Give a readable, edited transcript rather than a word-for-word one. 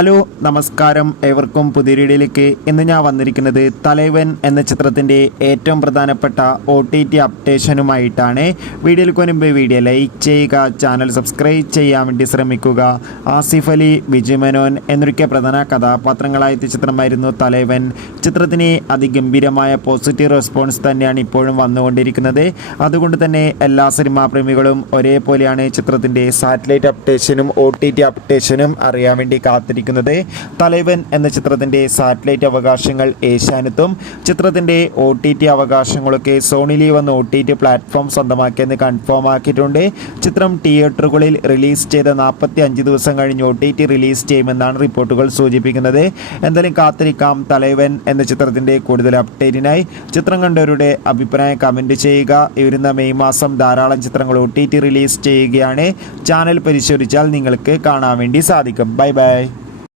Hello നമസ്കാരം, ഏവർക്കും പുതിയ വീഡിയോയിലേക്ക്. ഇന്ന് ഞാൻ വന്നിരിക്കുന്നത് തലൈവൻ എന്ന ചിത്രത്തിൻ്റെ ഏറ്റവും പ്രധാനപ്പെട്ട OTT അപ്ഡേഷനുമായിട്ടാണ്. വീഡിയോയിലേക്ക് മുൻപ് വീഡിയോ ലൈക്ക് ചെയ്യുക, ചാനൽ സബ്സ്ക്രൈബ് ചെയ്യാൻ വേണ്ടി ശ്രമിക്കുക. ആസിഫ് അലി, വിജയ് മേനോൻ എന്നൊക്കെ പ്രധാന കഥാപാത്രങ്ങളായ ചിത്രമായിരുന്നു തലൈവൻ. ചിത്രത്തിന് അതിഗംഭീരമായ പോസിറ്റീവ് റെസ്പോൺസ് തന്നെയാണ് ഇപ്പോഴും വന്നുകൊണ്ടിരിക്കുന്നത്. അതുകൊണ്ട് തന്നെ എല്ലാ സിനിമാ പ്രേമികളും ഒരേപോലെയാണ് ചിത്രത്തിൻ്റെ സാറ്റലൈറ്റ് അപ്ഡേഷനും OTT അപ്ഡേഷനും അറിയാൻ വേണ്ടി കാത്തിരിക്കുന്നത്. തലൈവൻ എന്ന ചിത്രത്തിൻ്റെ സാറ്റലൈറ്റ് അവകാശങ്ങൾ ഏഷ്യാനെറ്റും ചിത്രത്തിൻ്റെ OTT അവകാശങ്ങളൊക്കെ സോണി ലീവ് എന്ന OTT പ്ലാറ്റ്ഫോം സ്വന്തമാക്കിയെന്ന് കൺഫേം ആക്കിയിട്ടുണ്ട്. ചിത്രം തിയേറ്ററുകളിൽ റിലീസ് ചെയ്ത 45 ദിവസം കഴിഞ്ഞ് OTT റിലീസ് ചെയ്യുമെന്നാണ് റിപ്പോർട്ടുകൾ സൂചിപ്പിക്കുന്നത്. എന്തായാലും കാത്തിരിക്കാം തലൈവൻ എന്ന ചിത്രത്തിൻ്റെ കൂടുതൽ അപ്ഡേറ്റിനായി. ചിത്രം കണ്ടവരുടെ അഭിപ്രായം കമൻറ്റ് ചെയ്യുക. വരുന്ന മെയ് മാസം ധാരാളം ചിത്രങ്ങൾ OTT റിലീസ് ചെയ്യുകയാണ്. ചാനൽ പരിശോധിച്ചാൽ നിങ്ങൾക്ക് കാണാൻ വേണ്ടി സാധിക്കും. Bye bye.